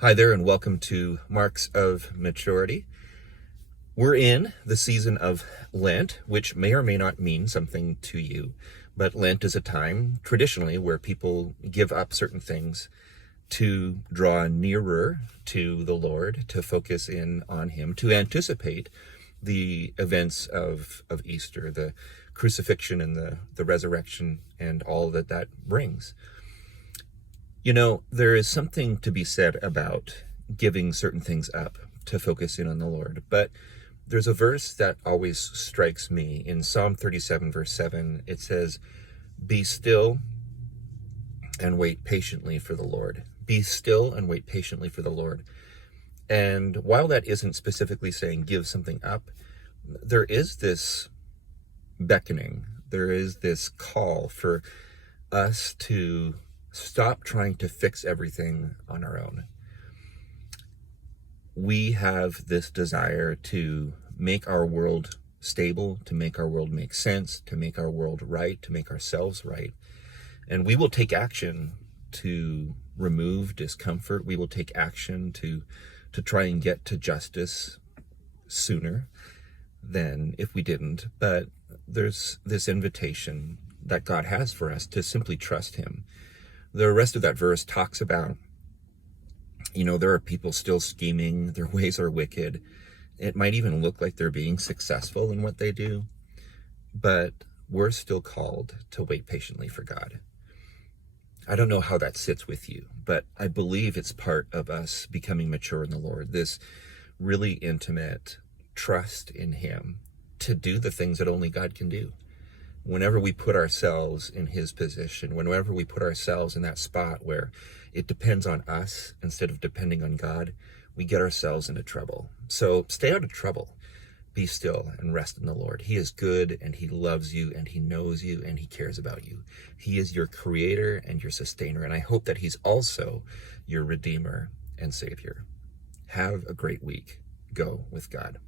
Hi there, and welcome to Marks of Maturity. We're in the season of Lent, which may or may not mean something to you, but Lent is a time traditionally where people give up certain things to draw nearer to the Lord, to focus in on Him, to anticipate the events of Easter, the crucifixion and the resurrection and all that brings. You know, there is something to be said about giving certain things up to focus in on the Lord. But there's a verse that always strikes me. In Psalm 37, verse 7, it says, "Be still and wait patiently for the Lord." Be still and wait patiently for the Lord. And while that isn't specifically saying give something up, there is this beckoning, there is this call for us to stop trying to fix everything on our own. We have this desire to make our world stable, to make our world make sense, to make our world right, to make ourselves right. And we will take action to remove discomfort. We will take action to try and get to justice sooner than if we didn't. But there's this invitation that God has for us to simply trust Him. The rest of that verse talks about, there are people still scheming, their ways are wicked. It might even look like they're being successful in what they do, but we're still called to wait patiently for God. I don't know how that sits with you, but I believe it's part of us becoming mature in the Lord, this really intimate trust in Him to do the things that only God can do. Whenever we put ourselves in His position, whenever we put ourselves in that spot where it depends on us instead of depending on God, we get ourselves into trouble. So stay out of trouble. Be still and rest in the Lord. He is good, and He loves you, and He knows you, and He cares about you. He is your creator and your sustainer, and I hope that He's also your redeemer and savior. Have a great week. Go with God.